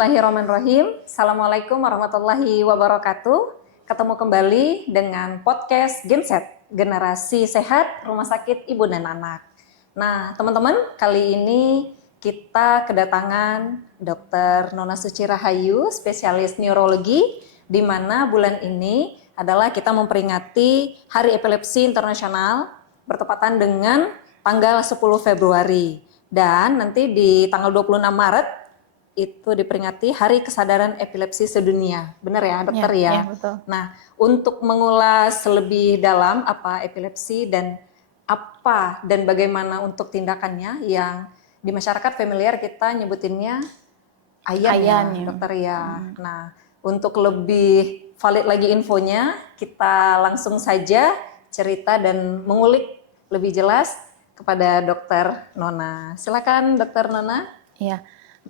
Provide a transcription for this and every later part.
Bismillahirrahmanirrahim. Assalamualaikum warahmatullahi wabarakatuh. Ketemu kembali dengan podcast Genset, Generasi Sehat Rumah Sakit Ibu dan Anak. Nah, teman-teman, kali ini kita kedatangan Dr. Nona Suci Rahayu, spesialis neurologi, di mana bulan ini adalah kita memperingati Hari Epilepsi Internasional bertepatan dengan tanggal 10 Februari. Dan nanti di tanggal 26 Maret itu diperingati Hari Kesadaran Epilepsi Sedunia. Benar ya, dokter ya? Ya, betul. Nah, untuk mengulas lebih dalam apa epilepsi dan apa dan bagaimana untuk tindakannya yang di masyarakat familiar kita nyebutinnya ayan ya, dokter ya. Nah, untuk lebih valid lagi infonya, kita langsung saja cerita dan mengulik lebih jelas kepada dokter Nona. Silakan dokter Nona. Iya.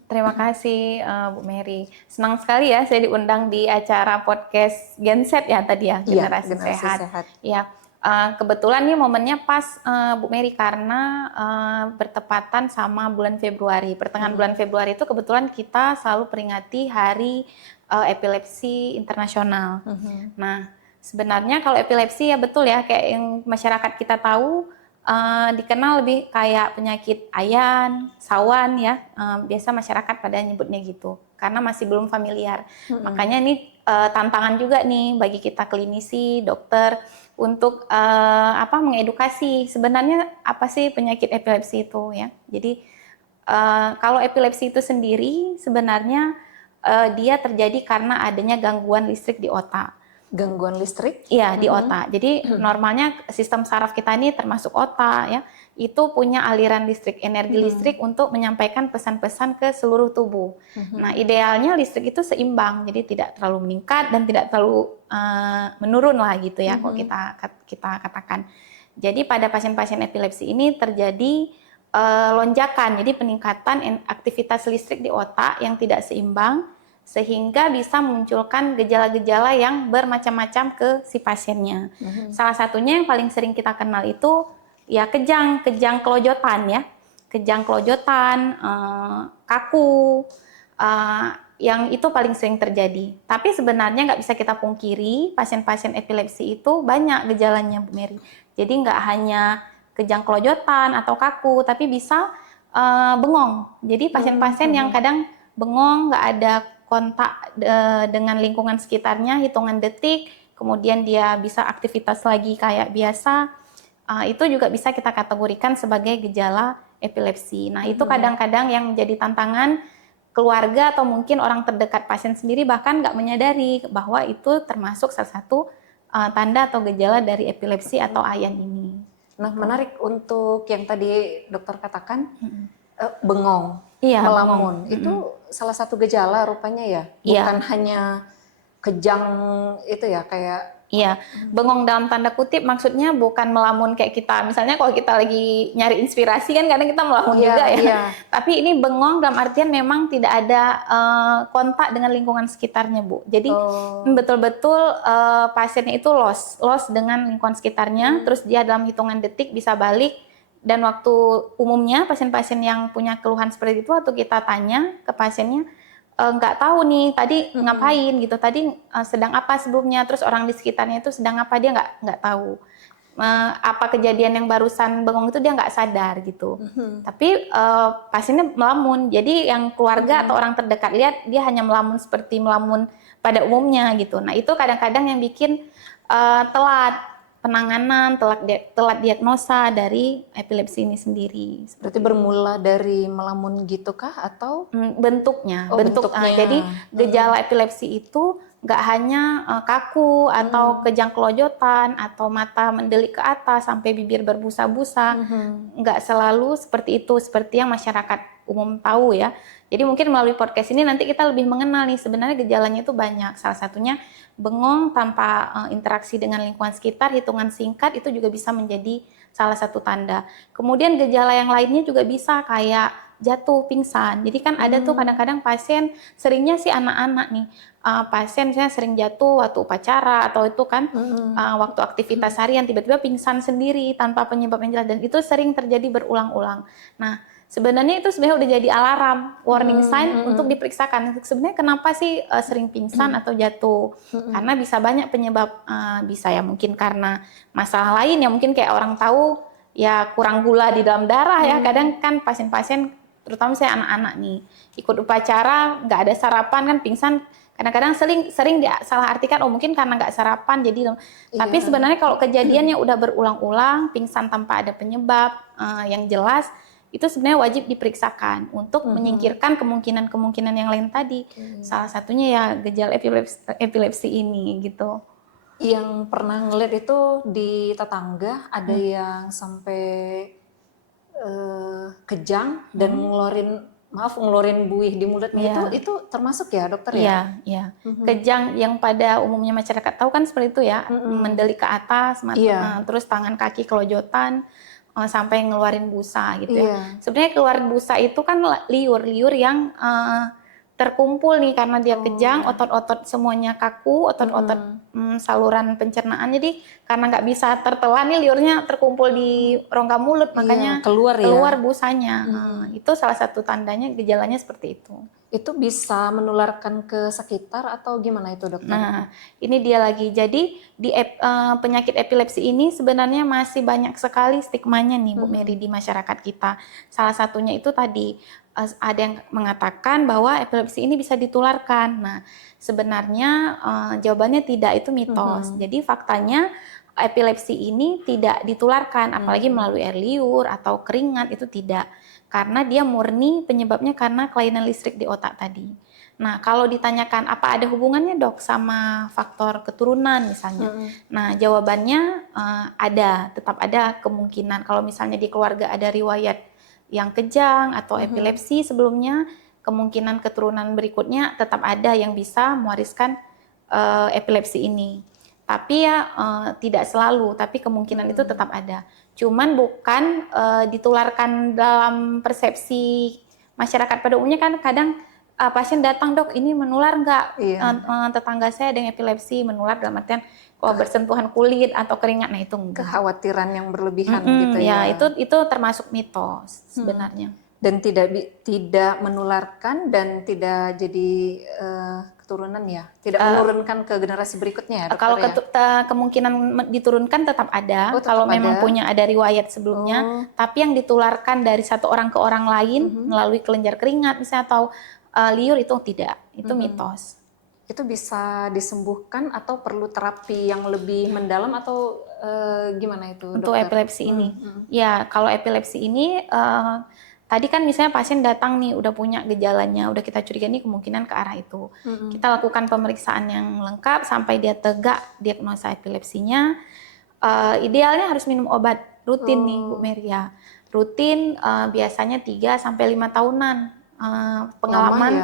Terima kasih Bu Mary. Senang sekali ya saya diundang di acara podcast Genset ya tadi ya, Generasi Sehat. Ya, kebetulan nih momennya pas Bu Mary karena bertepatan sama bulan Februari. Pertengahan bulan Februari itu kebetulan kita selalu peringati Hari Epilepsi Internasional. Nah, sebenarnya kalau epilepsi ya betul ya kayak yang masyarakat kita tahu. Dikenal lebih kayak penyakit ayan, sawan ya, biasa masyarakat pada nyebutnya gitu karena masih belum familiar. Makanya ini tantangan juga nih bagi kita klinisi, dokter untuk mengedukasi sebenarnya apa sih penyakit epilepsi itu ya. Jadi kalau epilepsi itu sendiri sebenarnya dia terjadi karena adanya gangguan listrik di otak. Gangguan listrik? Iya, di otak. Jadi normalnya sistem saraf kita ini termasuk otak ya, itu punya aliran listrik, energi listrik untuk menyampaikan pesan-pesan ke seluruh tubuh. Nah, idealnya listrik itu seimbang, jadi tidak terlalu meningkat dan tidak terlalu menurun lah gitu ya, kalau kita katakan. Jadi pada pasien-pasien epilepsi ini terjadi lonjakan, jadi peningkatan aktivitas listrik di otak yang tidak seimbang, sehingga bisa memunculkan gejala-gejala yang bermacam-macam ke si pasiennya. Salah satunya yang paling sering kita kenal itu ya kejang kelojotan ya, kejang kelojotan, kaku, yang itu paling sering terjadi. Tapi sebenarnya nggak bisa kita pungkiri pasien-pasien epilepsi itu banyak gejalanya Bu Mary. Jadi nggak hanya kejang kelojotan atau kaku, tapi bisa bengong. Jadi pasien-pasien yang kadang bengong, nggak ada kontak dengan lingkungan sekitarnya, hitungan detik, kemudian dia bisa aktivitas lagi kayak biasa, itu juga bisa kita kategorikan sebagai gejala epilepsi. Nah, itu kadang-kadang yang menjadi tantangan keluarga atau mungkin orang terdekat pasien sendiri bahkan nggak menyadari bahwa itu termasuk salah satu tanda atau gejala dari epilepsi atau ayan ini. Nah, menarik untuk yang tadi dokter katakan, bengong, Bengong. melamun, itu salah satu gejala rupanya ya, bukan hanya kejang itu ya kayak. Iya, bengong dalam tanda kutip maksudnya bukan melamun kayak kita, misalnya kalau kita lagi nyari inspirasi kan kadang kita melamun juga ya. Tapi ini bengong dalam artian memang tidak ada kontak dengan lingkungan sekitarnya Bu. Jadi betul-betul pasiennya itu lost dengan lingkungan sekitarnya, terus dia dalam hitungan detik bisa balik. Dan waktu umumnya pasien-pasien yang punya keluhan seperti itu waktu kita tanya ke pasiennya, nggak tahu nih tadi ngapain gitu, tadi sedang apa sebelumnya, terus orang di sekitarnya itu sedang apa dia nggak tahu. Apa kejadian yang barusan bengong itu dia nggak sadar gitu. Tapi pasiennya melamun, jadi yang keluarga atau orang terdekat lihat dia hanya melamun seperti melamun pada umumnya gitu. Nah itu kadang-kadang yang bikin telat penanganan, telat diagnosa dari epilepsi ini sendiri. Berarti bermula dari melamun gitu kah atau bentuknya? Jadi gejala epilepsi itu nggak hanya kaku atau kejang kelojotan atau mata mendelik ke atas sampai bibir berbusa-busa, nggak selalu seperti itu, seperti yang masyarakat umum tahu ya. Jadi mungkin melalui podcast ini nanti kita lebih mengenal nih sebenarnya gejalanya itu banyak. Salah satunya bengong tanpa interaksi dengan lingkungan sekitar, hitungan singkat itu juga bisa menjadi salah satu tanda. Kemudian gejala yang lainnya juga bisa kayak jatuh, pingsan. Jadi kan ada tuh kadang-kadang pasien, seringnya sih anak-anak nih, pasien misalnya sering jatuh waktu upacara atau itu kan waktu aktivitas harian tiba-tiba pingsan sendiri tanpa penyebab yang jelas, dan itu sering terjadi berulang-ulang. Nah, sebenarnya itu sebenarnya udah jadi alarm, warning sign untuk diperiksakan. Sebenarnya kenapa sih sering pingsan atau jatuh? Karena bisa banyak penyebab, bisa ya mungkin karena masalah lain ya, mungkin kayak orang tahu ya kurang gula di dalam darah ya. Kadang kan pasien-pasien, terutama saya anak-anak nih, ikut upacara nggak ada sarapan kan pingsan. Kadang-kadang sering salah artikan, oh mungkin karena nggak sarapan jadi. Tapi sebenarnya kalau kejadiannya udah berulang-ulang, pingsan tanpa ada penyebab yang jelas, itu sebenarnya wajib diperiksakan untuk menyingkirkan kemungkinan-kemungkinan yang lain tadi. Salah satunya ya gejala epilepsi ini gitu. Yang pernah ngeliat itu di tetangga ada yang sampai kejang dan ngeluarin buih di mulutnya. Itu termasuk ya dokter ya? Iya. Kejang yang pada umumnya masyarakat tahu kan seperti itu ya, mendelik ke atas, terus tangan kaki kelojotan, sampai ngeluarin busa gitu ya. Sebenarnya keluarin busa itu kan liur yang terkumpul nih karena dia kejang, otot-otot semuanya kaku, otot-otot saluran pencernaan, jadi karena nggak bisa tertelan nih liurnya terkumpul di rongga mulut, makanya keluar busanya. Itu salah satu tandanya, gejalanya seperti itu. Itu bisa menularkan ke sekitar atau gimana itu dokter? Nah, ini dia lagi. Jadi di penyakit epilepsi ini sebenarnya masih banyak sekali stigmanya nih Bu Mary di masyarakat kita. Salah satunya itu tadi ada yang mengatakan bahwa epilepsi ini bisa ditularkan. Nah, sebenarnya jawabannya tidak, itu mitos. Jadi faktanya epilepsi ini tidak ditularkan, apalagi melalui air liur atau keringat, itu tidak. Karena dia murni penyebabnya karena kelainan listrik di otak tadi. Nah, kalau ditanyakan apa ada hubungannya dok sama faktor keturunan misalnya. Nah, jawabannya tetap ada kemungkinan. Kalau misalnya di keluarga ada riwayat yang kejang atau epilepsi sebelumnya, kemungkinan keturunan berikutnya tetap ada yang bisa mewariskan epilepsi ini. Tapi ya tidak selalu, tapi kemungkinan itu tetap ada. Cuman bukan ditularkan dalam persepsi masyarakat pada umumnya kan kadang pasien datang, dok ini menular nggak? Tetangga saya ada yang epilepsi, menular dalam artian kalau bersentuhan kulit atau keringat, nah itu enggak. Kekhawatiran yang berlebihan gitu ya. Ya, itu termasuk mitos sebenarnya. Dan tidak menularkan dan tidak jadi keturunan ya, tidak menurunkan ke generasi berikutnya ya dokter. Kalau kemungkinan diturunkan tetap ada, kalau memang punya ada riwayat sebelumnya, tapi yang ditularkan dari satu orang ke orang lain melalui kelenjar keringat misalnya atau liur itu tidak, itu mitos. Itu bisa disembuhkan atau perlu terapi yang lebih mendalam atau gimana itu untuk dokter? Epilepsi ini? Ya, kalau epilepsi ini tadi kan misalnya pasien datang nih udah punya gejalanya, udah kita curiga nih kemungkinan ke arah itu. Kita lakukan pemeriksaan yang lengkap sampai dia tegak diagnosa epilepsinya. Idealnya harus minum obat rutin nih Bu Mary ya. Rutin biasanya 3 sampai 5 tahunan pengalaman.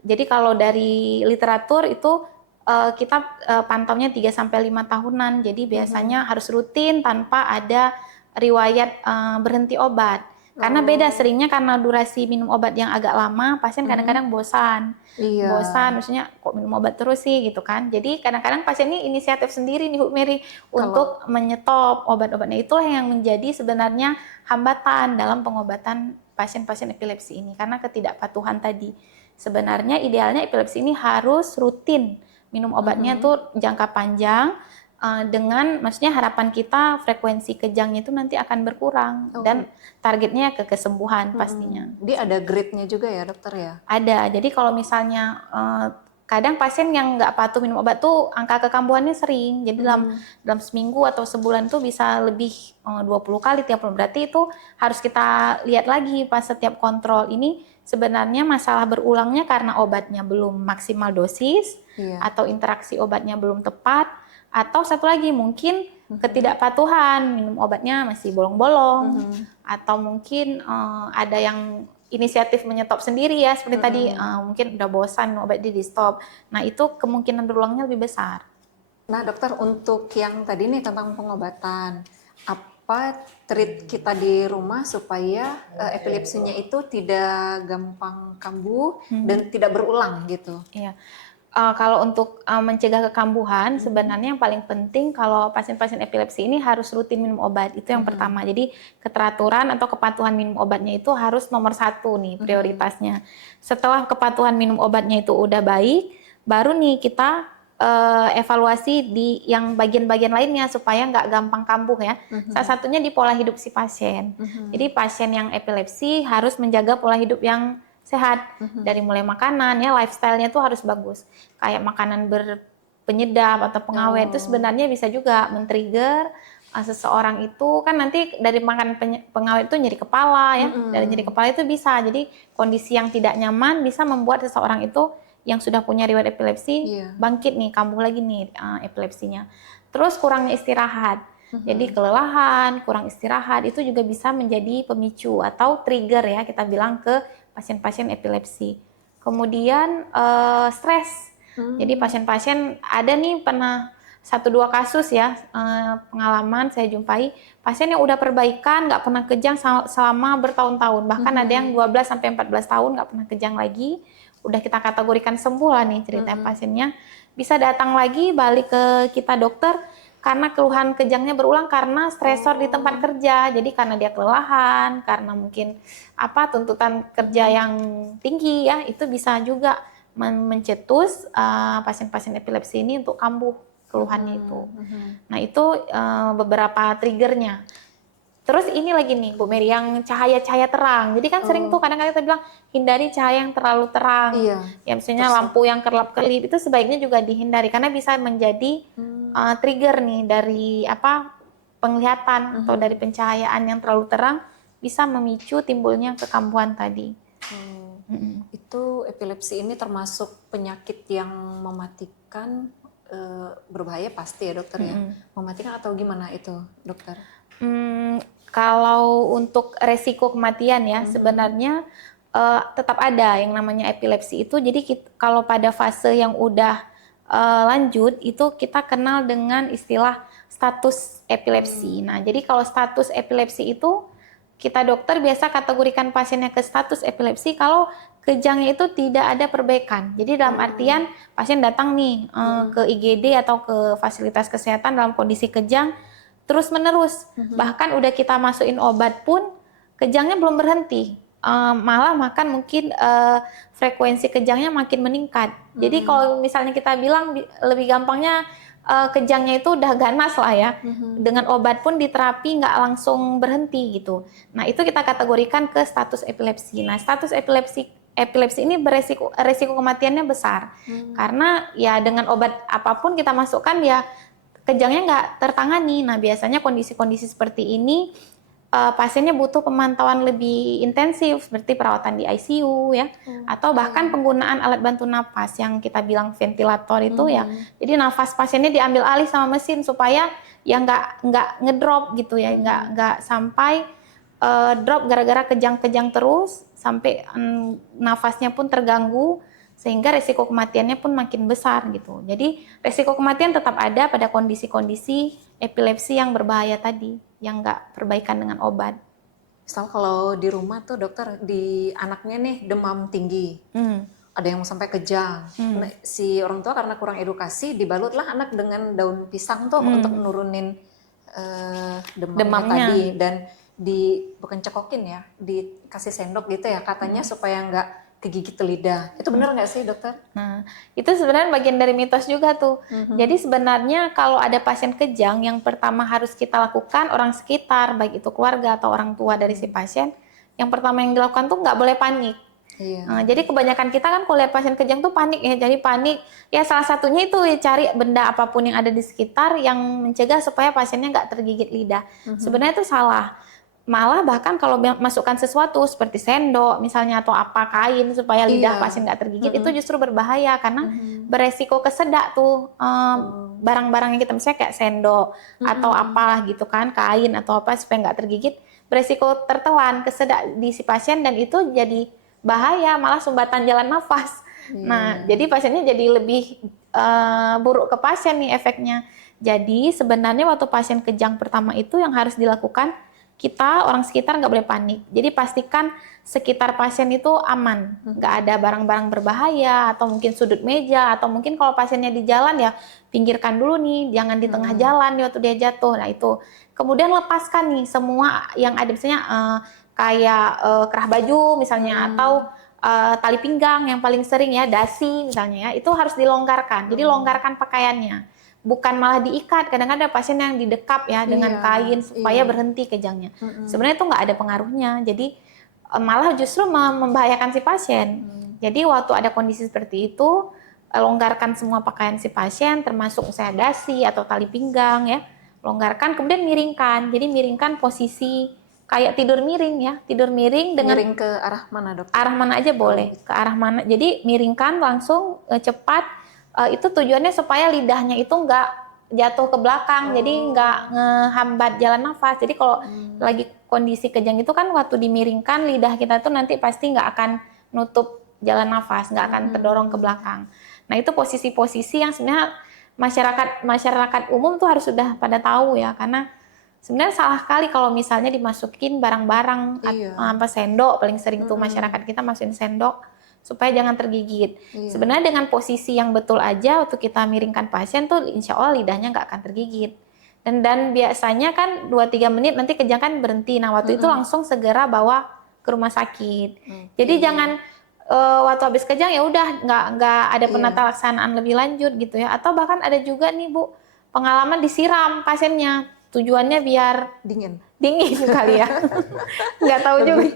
Jadi kalau dari literatur itu kita pantaunya 3 sampai 5 tahunan. Jadi biasanya harus rutin tanpa ada riwayat berhenti obat. Karena beda seringnya karena durasi minum obat yang agak lama, pasien kadang-kadang bosan. Bosan, maksudnya kok minum obat terus sih gitu kan. Jadi kadang-kadang pasien ini inisiatif sendiri nih Bu Mary untuk menyetop obat-obatnya. Itulah yang menjadi sebenarnya hambatan dalam pengobatan pasien-pasien epilepsi ini. Karena ketidakpatuhan tadi. Sebenarnya idealnya epilepsi ini harus rutin. Minum obatnya tuh jangka panjang. Dengan maksudnya harapan kita frekuensi kejangnya itu nanti akan berkurang dan targetnya ke kesembuhan pastinya. Dia ada grade-nya juga ya dokter ya? Ada, jadi kalau misalnya kadang pasien yang nggak patuh minum obat tuh angka kekambuhannya sering, jadi dalam seminggu atau sebulan tuh bisa lebih 20 kali, 30, berarti itu harus kita lihat lagi pas setiap kontrol ini sebenarnya masalah berulangnya karena obatnya belum maksimal dosis atau interaksi obatnya belum tepat. Atau satu lagi mungkin ketidakpatuhan, minum obatnya masih bolong-bolong, atau mungkin ada yang inisiatif menyetop sendiri ya, seperti tadi mungkin udah bosan minum obat di stop. Nah itu kemungkinan berulangnya lebih besar. Nah dokter, untuk yang tadi nih tentang pengobatan, apa treat kita di rumah supaya epilepsinya itu tidak gampang kambuh dan tidak berulang gitu? Iya. Kalau untuk mencegah kekambuhan, sebenarnya yang paling penting kalau pasien-pasien epilepsi ini harus rutin minum obat. Itu yang pertama. Jadi keteraturan atau kepatuhan minum obatnya itu harus nomor 1 nih prioritasnya. Setelah kepatuhan minum obatnya itu udah baik, baru nih kita evaluasi di yang bagian-bagian lainnya supaya nggak gampang kambuh ya. Salah satunya di pola hidup si pasien. Jadi pasien yang epilepsi harus menjaga pola hidup yang sehat, dari mulai makanan ya, lifestyle-nya tuh harus bagus. Kayak makanan berpenyedap atau pengawet itu sebenarnya bisa juga men-trigger seseorang itu, kan nanti dari makan pengawet itu nyeri kepala ya, dari nyeri kepala itu bisa. Jadi kondisi yang tidak nyaman bisa membuat seseorang itu yang sudah punya riwayat epilepsi bangkit nih, kambuh lagi nih epilepsinya. Terus kurangnya istirahat. Jadi kelelahan, kurang istirahat itu juga bisa menjadi pemicu atau trigger ya, kita bilang ke pasien-pasien epilepsi. Kemudian stres. Jadi pasien-pasien ada nih pernah 1-2 kasus ya pengalaman saya jumpai pasien yang udah perbaikan nggak pernah kejang selama bertahun-tahun, bahkan ada yang 12-14 tahun nggak pernah kejang lagi, udah kita kategorikan sembuh lah nih cerita pasiennya, bisa datang lagi balik ke kita dokter karena keluhan kejangnya berulang karena stresor di tempat kerja. Jadi karena dia kelelahan, karena mungkin tuntutan kerja yang tinggi ya, itu bisa juga mencetus pasien-pasien epilepsi ini untuk kambuh keluhannya itu. Nah itu beberapa triggernya. Terus ini lagi nih Bu Mary, yang cahaya-cahaya terang. Jadi kan sering tuh kadang-kadang kita bilang hindari cahaya yang terlalu terang. Ya misalnya lampu yang kerlap-kerlip itu sebaiknya juga dihindari karena bisa menjadi trigger nih dari penglihatan atau dari pencahayaan yang terlalu terang bisa memicu timbulnya kekambuhan tadi. Itu epilepsi ini termasuk penyakit yang mematikan, berbahaya pasti ya dokter ya? Mematikan atau gimana itu dokter? Kalau untuk resiko kematian ya sebenarnya tetap ada yang namanya epilepsi itu. Jadi kalau pada fase yang udah lanjut itu kita kenal dengan istilah status epilepsi. Nah, jadi kalau status epilepsi itu kita dokter biasa kategorikan pasiennya ke status epilepsi kalau kejangnya itu tidak ada perbaikan. Jadi dalam artian pasien datang nih ke IGD atau ke fasilitas kesehatan dalam kondisi kejang terus menerus. Bahkan udah kita masukin obat pun kejangnya belum berhenti. Malah mungkin frekuensi kejangnya makin meningkat. Jadi kalau misalnya kita bilang lebih gampangnya kejangnya itu udah ganas lah ya. Dengan obat pun diterapi nggak langsung berhenti gitu. Nah itu kita kategorikan ke status epilepsi. Nah status epilepsi ini resiko kematiannya besar. Karena ya dengan obat apapun kita masukkan ya kejangnya nggak tertangani. Nah biasanya kondisi-kondisi seperti ini pasiennya butuh pemantauan lebih intensif seperti perawatan di ICU ya, atau bahkan penggunaan alat bantu napas yang kita bilang ventilator itu ya. Jadi nafas pasiennya diambil alih sama mesin supaya ya nggak ngedrop gitu ya, nggak sampai drop gara-gara kejang-kejang terus sampai nafasnya pun terganggu sehingga resiko kematiannya pun makin besar gitu. Jadi resiko kematian tetap ada pada kondisi-kondisi epilepsi yang berbahaya tadi, yang nggak perbaikan dengan obat. Misal kalau di rumah tuh dokter, di anaknya nih demam tinggi, ada yang sampai kejang. Nah, si orang tua karena kurang edukasi dibalutlah anak dengan daun pisang tuh untuk nurunin demamnya tadi, dan bukan cekokin ya, dikasih sendok gitu ya katanya supaya nggak kegigit lidah. Itu benar nggak sih dokter? Nah, itu sebenarnya bagian dari mitos juga tuh. Jadi sebenarnya kalau ada pasien kejang, yang pertama harus kita lakukan orang sekitar, baik itu keluarga atau orang tua dari si pasien, yang pertama yang dilakukan tuh nggak boleh panik. Nah, jadi kebanyakan kita kan kalau lihat pasien kejang tuh panik ya, jadi panik. Ya salah satunya itu ya, cari benda apapun yang ada di sekitar yang mencegah supaya pasiennya nggak tergigit lidah. Sebenarnya itu salah. Malah bahkan kalau masukkan sesuatu seperti sendok misalnya atau kain supaya lidah pasien nggak tergigit, itu justru berbahaya karena beresiko kesedak tuh barang-barang yang kita misalnya kayak sendok atau apalah gitu kan, kain atau apa supaya nggak tergigit, beresiko tertelan kesedak di si pasien dan itu jadi bahaya, malah sumbatan jalan nafas. Nah jadi pasiennya jadi lebih buruk ke pasien nih efeknya. Jadi sebenarnya waktu pasien kejang pertama itu yang harus dilakukan kita orang sekitar nggak boleh panik. Jadi pastikan sekitar pasien itu aman, nggak ada barang-barang berbahaya atau mungkin sudut meja atau mungkin kalau pasiennya di jalan ya pinggirkan dulu nih, jangan di tengah jalan waktu dia jatuh. Nah itu. Kemudian lepaskan nih semua yang ada misalnya kayak kerah baju misalnya atau tali pinggang yang paling sering ya, dasi misalnya ya, itu harus dilonggarkan. Jadi longgarkan pakaiannya. Bukan malah diikat, kadang-kadang pasien yang didekap ya dengan kain supaya berhenti kejangnya. Sebenarnya itu nggak ada pengaruhnya, jadi malah justru membahayakan si pasien. Jadi waktu ada kondisi seperti itu, longgarkan semua pakaian si pasien, termasuk misalnya dasi atau tali pinggang ya, longgarkan, kemudian miringkan. Jadi miringkan posisi kayak tidur miring ya, tidur miring dengan miring ke arah mana dok? Arah mana aja boleh, ke arah mana. Jadi miringkan langsung cepat. Itu tujuannya supaya lidahnya itu nggak jatuh ke belakang, jadi nggak ngehambat jalan nafas. Jadi kalau lagi kondisi kejang itu kan waktu dimiringkan lidah kita tuh nanti pasti nggak akan nutup jalan nafas, nggak akan terdorong ke belakang. Nah itu posisi-posisi yang sebenarnya masyarakat umum tuh harus sudah pada tahu ya, karena sebenarnya salah kali kalau misalnya dimasukin barang-barang apa sendok, paling sering tuh masyarakat kita masukin sendok supaya jangan tergigit. Sebenarnya dengan posisi yang betul aja waktu kita miringkan pasien tuh insya Allah lidahnya nggak akan tergigit. Dan biasanya kan 2-3 menit nanti kejang kan berhenti. Nah waktu itu langsung segera bawa ke rumah sakit. Jadi jangan waktu habis kejang ya udah nggak ada penata laksanaan lebih lanjut gitu ya. Atau bahkan ada juga nih Bu pengalaman disiram pasiennya. Tujuannya biar dingin kali ya, nggak tahu juga.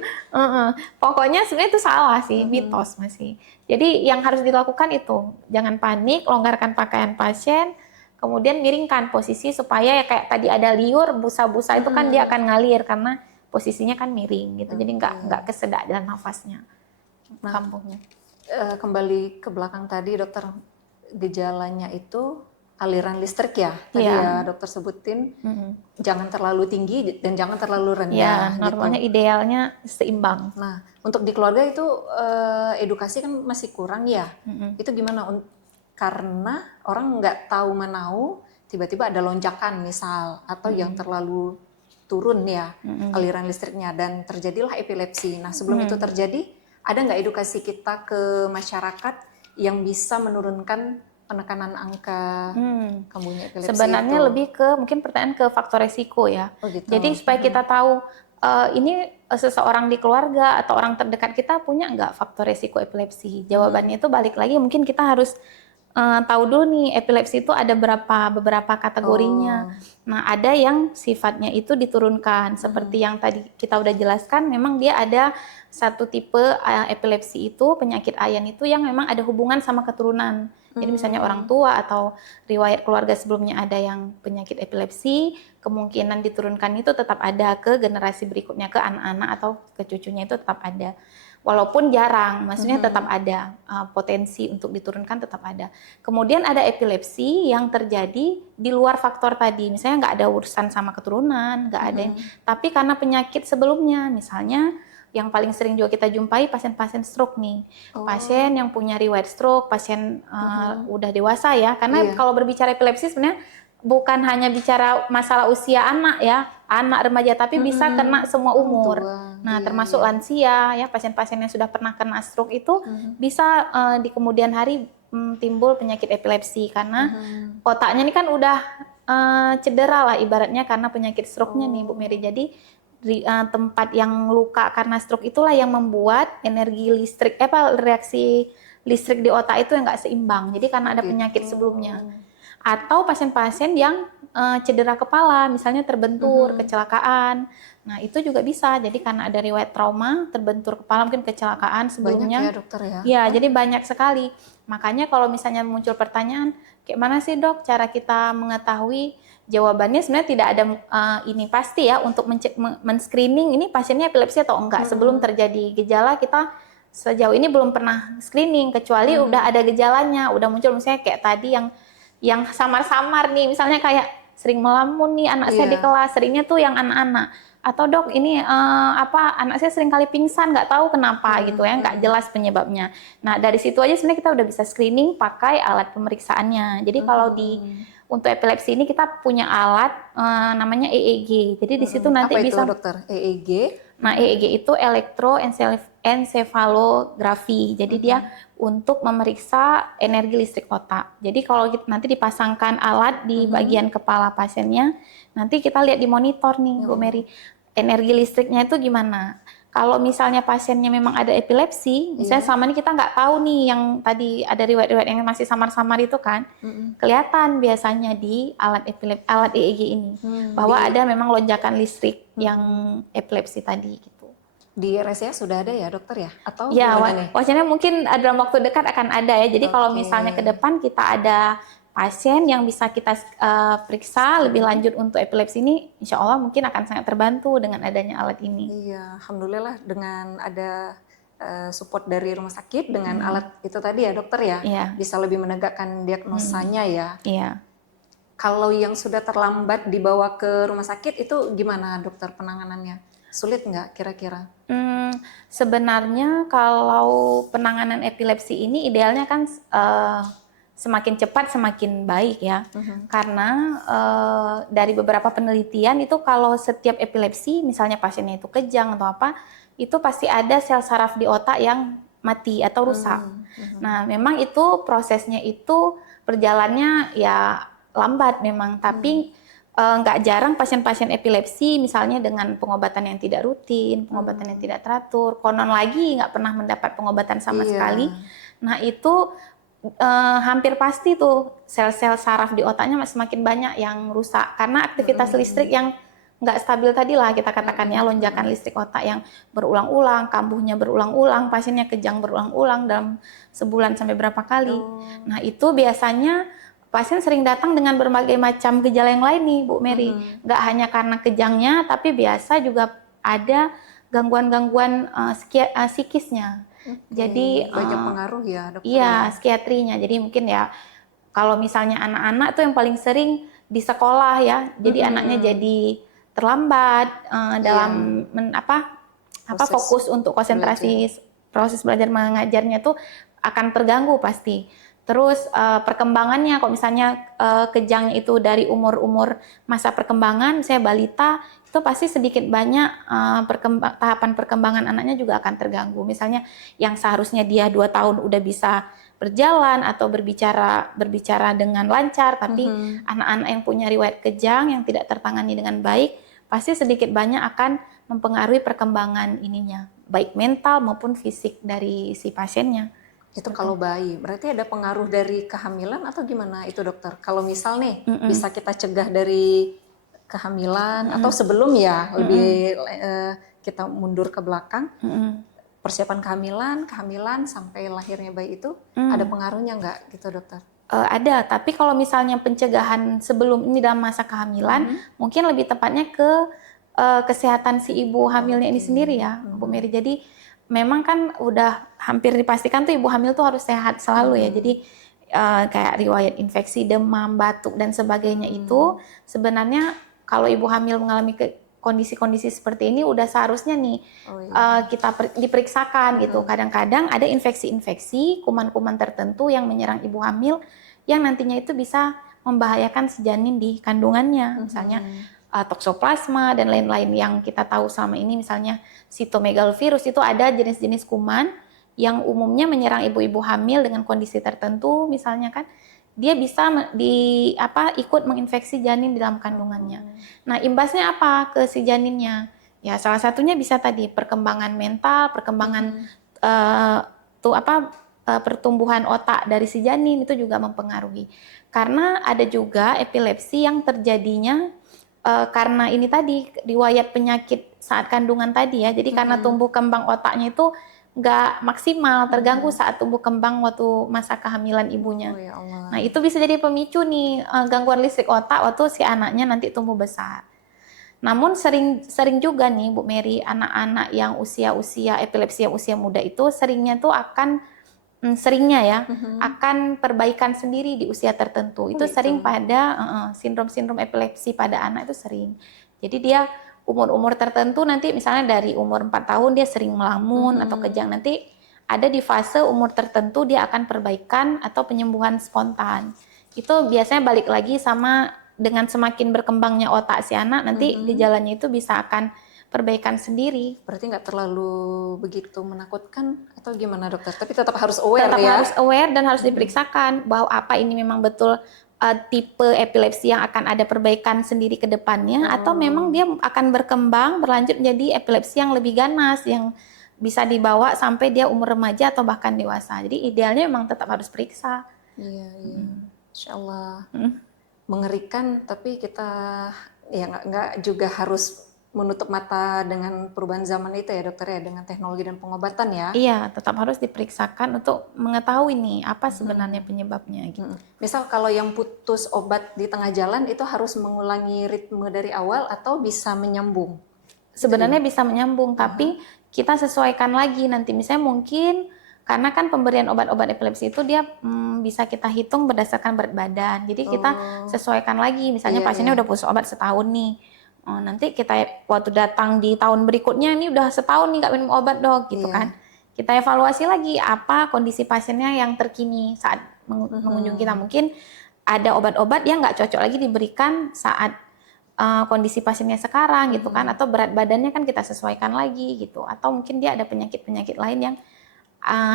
Pokoknya sebenarnya itu salah sih, mitos masih. Jadi yang harus dilakukan itu jangan panik, longgarkan pakaian pasien, kemudian miringkan posisi supaya ya kayak tadi ada liur, busa-busa itu kan dia akan ngalir karena posisinya kan miring gitu. Jadi nggak kesedak jalan nafasnya. Kampungnya. Kembali ke belakang tadi dokter, gejalanya itu aliran listrik ya tadi ya dokter sebutin, jangan terlalu tinggi dan jangan terlalu rendah. Ya, normalnya gitu. Idealnya seimbang. Nah, untuk di keluarga itu edukasi kan masih kurang ya. Itu gimana? Karena orang nggak tahu menau, tiba-tiba ada lonjakan misal atau yang terlalu turun ya aliran listriknya dan terjadilah epilepsi. Nah, sebelum itu terjadi, ada nggak edukasi kita ke masyarakat yang bisa menurunkan penekanan angka kambuhnya epilepsi? Sebenarnya itu lebih ke mungkin pertanyaan ke faktor resiko ya. Gitu. Jadi supaya kita tahu ini seseorang di keluarga atau orang terdekat kita punya nggak faktor resiko epilepsi. Jawabannya itu balik lagi mungkin kita harus tahu dulu nih epilepsi itu ada beberapa kategorinya. Nah ada yang sifatnya itu diturunkan seperti yang tadi kita udah jelaskan, memang dia ada satu tipe epilepsi itu penyakit Ayan itu yang memang ada hubungan sama keturunan. Jadi misalnya orang tua atau riwayat keluarga sebelumnya ada yang penyakit epilepsi, kemungkinan diturunkan itu tetap ada ke generasi berikutnya, ke anak-anak atau ke cucunya itu tetap ada. Walaupun jarang, maksudnya tetap ada potensi untuk diturunkan tetap ada. Kemudian ada epilepsi yang terjadi di luar faktor tadi, misalnya nggak ada urusan sama keturunan, nggak ada, tapi karena penyakit sebelumnya, misalnya yang paling sering juga kita jumpai pasien-pasien stroke nih, pasien yang punya riwayat stroke, pasien udah dewasa ya, karena kalau berbicara epilepsi sebenarnya bukan hanya bicara masalah usia anak ya, anak remaja, tapi bisa kena semua umur. Nah, termasuk lansia ya, pasien-pasien yang sudah pernah kena stroke itu bisa di kemudian hari timbul penyakit epilepsi karena otaknya ini kan udah cedera lah ibaratnya karena penyakit stroke-nya nih Bu Mary. Jadi tempat yang luka karena stroke itulah yang membuat energi listrik reaksi listrik di otak itu yang nggak seimbang. Jadi karena ada penyakit sebelumnya. Atau pasien-pasien yang cedera kepala, misalnya terbentur, kecelakaan. Nah, itu juga bisa. Jadi karena ada riwayat trauma, terbentur kepala, mungkin kecelakaan sebelumnya. Banyak ya dokter ya? Ya, jadi banyak sekali. Makanya kalau misalnya muncul pertanyaan, kayak mana sih dok cara kita mengetahui? Jawabannya sebenarnya tidak ada ini pasti ya untuk men-screening ini pasiennya epilepsi atau enggak. Sebelum terjadi gejala kita sejauh ini belum pernah screening, kecuali udah ada gejalanya, udah muncul misalnya kayak tadi yang samar-samar nih, misalnya kayak sering melamun nih anak saya di kelas, seringnya tuh yang anak-anak. Atau dok ini anak saya sering kali pingsan, nggak tahu kenapa gitu ya, nggak jelas penyebabnya. Nah dari situ aja sebenarnya kita udah bisa screening pakai alat pemeriksaannya. Jadi kalau untuk epilepsi ini kita punya alat namanya EEG. Jadi di situ nanti Apa itu, bisa. dokter? EEG? Nah, EEG itu elektroensefalografi. Jadi dia untuk memeriksa energi listrik otak. Jadi kalau nanti dipasangkan alat di bagian kepala pasiennya, nanti kita lihat di monitor nih, Bu Mary, energi listriknya itu gimana. Kalau misalnya pasiennya memang ada epilepsi, misalnya selama ini kita nggak tahu nih yang tadi ada riwayat-riwayat yang masih samar-samar itu kan, kelihatan biasanya di alat EEG ini bahwa ada memang lonjakan listrik yang epilepsi tadi gitu. Di RSCA sudah ada ya dokter ya? Atau Ya, gimana nih? wacana mungkin dalam waktu dekat akan ada ya. Jadi kalau misalnya ke depan kita ada pasien yang bisa kita periksa lebih lanjut untuk epilepsi ini, insya Allah mungkin akan sangat terbantu dengan adanya alat ini. Iya, alhamdulillah dengan ada support dari rumah sakit dengan alat itu tadi ya dokter ya, bisa lebih menegakkan diagnosanya ya. Iya. Kalau yang sudah terlambat dibawa ke rumah sakit itu gimana dokter penanganannya? Sulit nggak kira-kira? Sebenarnya kalau penanganan epilepsi ini idealnya kan semakin cepat semakin baik ya, karena dari beberapa penelitian itu kalau setiap epilepsi, misalnya pasiennya itu kejang atau apa, itu pasti ada sel saraf di otak yang mati atau rusak. Nah, memang itu prosesnya itu berjalannya ya lambat memang, tapi nggak jarang pasien-pasien epilepsi misalnya dengan pengobatan yang tidak rutin, pengobatan yang tidak teratur, konon lagi nggak pernah mendapat pengobatan sama sekali. Nah, itu hampir pasti tuh sel-sel saraf di otaknya semakin banyak yang rusak karena aktivitas listrik yang nggak stabil tadi lah kita katakan ya, lonjakan listrik otak yang berulang-ulang, kambuhnya berulang-ulang, pasiennya kejang berulang-ulang dalam sebulan sampai berapa kali. Nah, itu biasanya pasien sering datang dengan berbagai macam gejala yang lain nih, Bu Mary. Nggak hanya karena kejangnya, tapi biasa juga ada gangguan-gangguan psikisnya. Jadi banyak pengaruh ya dokter. Iya, psikiatrinya. Jadi mungkin ya kalau misalnya anak-anak tuh yang paling sering di sekolah ya. Jadi anaknya jadi terlambat dalam fokus untuk konsentrasi proses belajar mengajarnya tuh akan terganggu pasti. Terus perkembangannya, kalau misalnya kejang itu dari umur-umur masa perkembangan, saya balita, itu pasti sedikit banyak tahapan perkembangan anaknya juga akan terganggu. Misalnya yang seharusnya dia 2 tahun udah bisa berjalan atau berbicara dengan lancar, tapi anak-anak yang punya riwayat kejang yang tidak tertangani dengan baik, pasti sedikit banyak akan mempengaruhi perkembangan ininya, baik mental maupun fisik dari si pasiennya. Itu kalau bayi, berarti ada pengaruh dari kehamilan atau gimana itu dokter? Kalau misal nih bisa kita cegah dari kehamilan atau sebelum ya, lebih kita mundur ke belakang, persiapan kehamilan sampai lahirnya bayi itu ada pengaruhnya nggak gitu dokter? Ada, tapi kalau misalnya pencegahan sebelum ini dalam masa kehamilan, mungkin lebih tepatnya ke kesehatan si ibu hamilnya ini sendiri ya, Bu Mary. Jadi memang kan udah hampir dipastikan tuh ibu hamil tuh harus sehat selalu ya. Jadi kayak riwayat infeksi, demam, batuk dan sebagainya itu sebenarnya kalau ibu hamil mengalami kondisi-kondisi seperti ini udah seharusnya nih kita diperiksakan gitu. Kadang-kadang ada infeksi-infeksi, kuman-kuman tertentu yang menyerang ibu hamil yang nantinya itu bisa membahayakan si janin di kandungannya. Misalnya toksoplasma dan lain-lain yang kita tahu selama ini, misalnya sitomegalovirus, itu ada jenis-jenis kuman yang umumnya menyerang ibu-ibu hamil dengan kondisi tertentu, misalnya kan dia bisa ikut menginfeksi janin di dalam kandungannya. Nah, imbasnya apa ke si janinnya? Ya, salah satunya bisa tadi perkembangan mental, perkembangan pertumbuhan otak dari si janin itu juga mempengaruhi. Karena ada juga epilepsi yang terjadinya karena ini tadi riwayat penyakit saat kandungan tadi ya, jadi karena tumbuh kembang otaknya itu nggak maksimal, terganggu saat tumbuh kembang waktu masa kehamilan ibunya. Oh, ya Allah. Nah, itu bisa jadi pemicu nih gangguan listrik otak waktu si anaknya nanti tumbuh besar. Namun sering juga nih Bu Mary, anak-anak yang usia epilepsi yang usia muda itu seringnya akan perbaikan sendiri di usia tertentu. Itu sering pada sindrom-sindrom epilepsi pada anak itu sering. Jadi dia umur-umur tertentu nanti misalnya dari umur 4 tahun dia sering melamun atau kejang, nanti ada di fase umur tertentu dia akan perbaikan atau penyembuhan spontan. itu biasanya balik lagi sama dengan semakin berkembangnya otak si anak, nanti gejalanya itu bisa akan perbaikan sendiri. Berarti nggak terlalu begitu menakutkan atau gimana dokter? Tapi tetap harus aware Tetap ya. harus aware dan harus diperiksakan bahwa apa ini memang betul tipe epilepsi yang akan ada perbaikan sendiri ke depannya, atau memang dia akan berkembang berlanjut menjadi epilepsi yang lebih ganas, yang bisa dibawa sampai dia umur remaja atau bahkan dewasa. Jadi idealnya memang tetap harus periksa. Iya. Insya Allah. Mengerikan, tapi kita ya nggak juga harus menutup mata dengan perubahan zaman itu ya dokter ya, dengan teknologi dan pengobatan ya. Iya, tetap harus diperiksakan untuk mengetahui nih apa sebenarnya penyebabnya gitu. Misal kalau yang putus obat di tengah jalan itu harus mengulangi ritme dari awal atau bisa menyambung? Sebenarnya bisa menyambung, tapi kita sesuaikan lagi nanti. Misalnya mungkin karena kan pemberian obat-obat epilepsi itu dia bisa kita hitung berdasarkan berat badan. Jadi kita sesuaikan lagi. Misalnya pasiennya udah putus obat setahun nih. Nanti kita waktu datang di tahun berikutnya ini udah setahun nih nggak minum obat dok gitu kan. Kita evaluasi lagi apa kondisi pasiennya yang terkini saat mengunjungi kita. Mungkin ada obat-obat yang nggak cocok lagi diberikan saat kondisi pasiennya sekarang gitu kan, atau berat badannya kan kita sesuaikan lagi gitu, atau mungkin dia ada penyakit-penyakit lain yang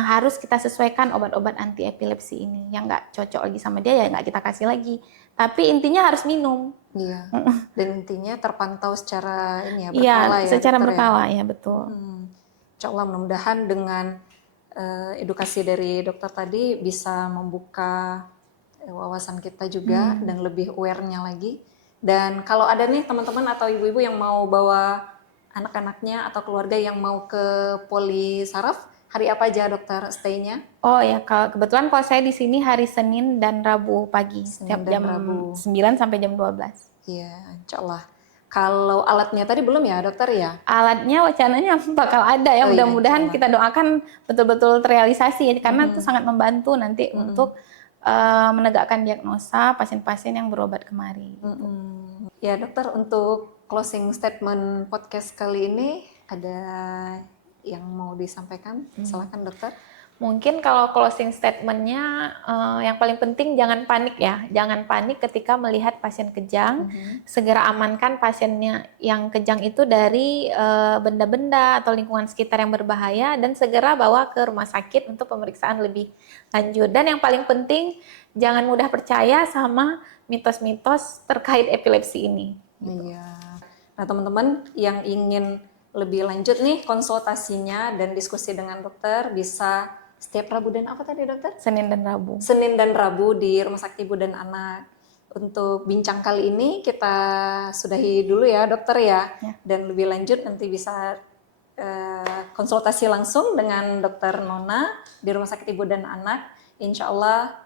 harus kita sesuaikan obat-obat anti epilepsi ini yang nggak cocok lagi sama dia, ya nggak kita kasih lagi, tapi intinya harus minum. Iya. Dan intinya terpantau secara ini ya, Iya, berkala ya. secara dokter berkala ya betul. Insya Allah mudah-mudahan dengan edukasi dari dokter tadi bisa membuka wawasan kita juga dan lebih aware-nya lagi. Dan kalau ada nih teman-teman atau ibu-ibu yang mau bawa anak-anaknya atau keluarga yang mau ke poli saraf, hari apa aja dokter stay-nya? Oh ya, kebetulan kalau saya di sini hari Senin dan Rabu pagi, setiap jam 9 sampai jam 12. Iya, insya Allah. Kalau alatnya tadi belum ya dokter ya? Alatnya wacananya bakal ada ya, mudah-mudahan kita doakan betul-betul terrealisasi ya, karena itu sangat membantu nanti untuk menegakkan diagnosa pasien-pasien yang berobat kemari. Ya dokter, untuk closing statement podcast kali ini ada yang mau disampaikan? Silakan dokter. Mungkin kalau closing statement-nya yang paling penting jangan panik ya. Jangan panik ketika melihat pasien kejang. Segera amankan pasiennya yang kejang itu dari benda-benda atau lingkungan sekitar yang berbahaya dan segera bawa ke rumah sakit untuk pemeriksaan lebih lanjut. Dan yang paling penting jangan mudah percaya sama mitos-mitos terkait epilepsi ini. Iya. Nah teman-teman yang ingin lebih lanjut nih konsultasinya dan diskusi dengan dokter bisa setiap Rabu dan apa tadi dokter? Senin dan Rabu. Senin dan Rabu di Rumah Sakit Ibu dan Anak. Untuk bincang kali ini kita sudahi dulu ya dokter ya. Dan lebih lanjut nanti bisa konsultasi langsung dengan dokter Nona di Rumah Sakit Ibu dan Anak. Insya Allah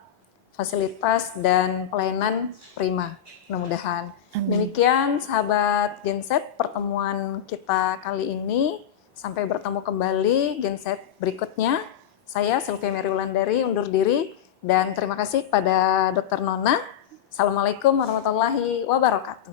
fasilitas dan pelayanan prima, mudah-mudahan. Demikian sahabat Genset pertemuan kita kali ini. Sampai bertemu kembali Genset berikutnya. Saya Sylvia Mary Wulandari undur diri dan terima kasih pada Dr. Nona. Assalamualaikum warahmatullahi wabarakatuh.